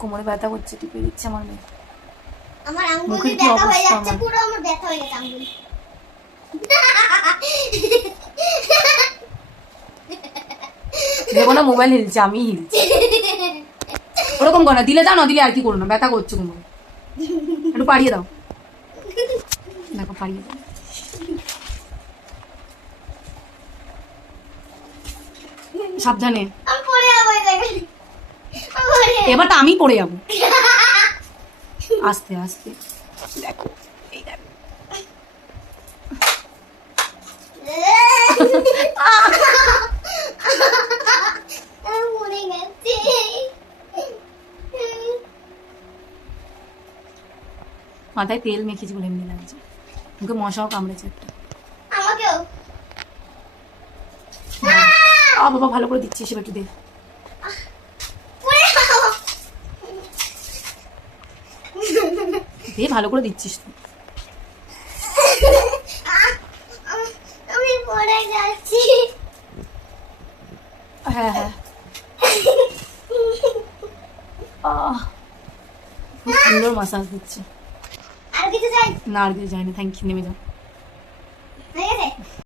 কোমরে ব্যথা করছে টিপে দিচ্ছে আমার মেয়ে। আমার আঙ্গুল ব্যথা হয়ে যাচ্ছে পুরো আমার ব্যথা হয়ে গেছে আঙ্গুল। দেবো না মোবাইল হিলছে আমি হিলছি। ওরকম করো না দিলে দাও না দিলে আর কি করো না ব্যথা করছে কোমরে। একটু পাড়িয়ে দাও। দেখো পাড়িয়ে দাও। সাবধানে। এবার আমি পড়ে যাব। আস্তে আস্তে। দেখো এই মাথায় তেল মেখেছি বলে এমনি লাগছে। মশাও কামড়েছে একটা। আমাকেও। আ বাবা ভালো করে দিচ্ছিস এবার একটু দে। দে ভালো করে দিচ্ছিস তুই। আমি পড়ে যাচ্ছি হ্যাঁ। হ্যাঁ খুব সুন্দর মাসাজ দিচ্ছে আর কিছু চাই? না আর কিছু যায়নি থ্যাংক ইউ নেমে যাও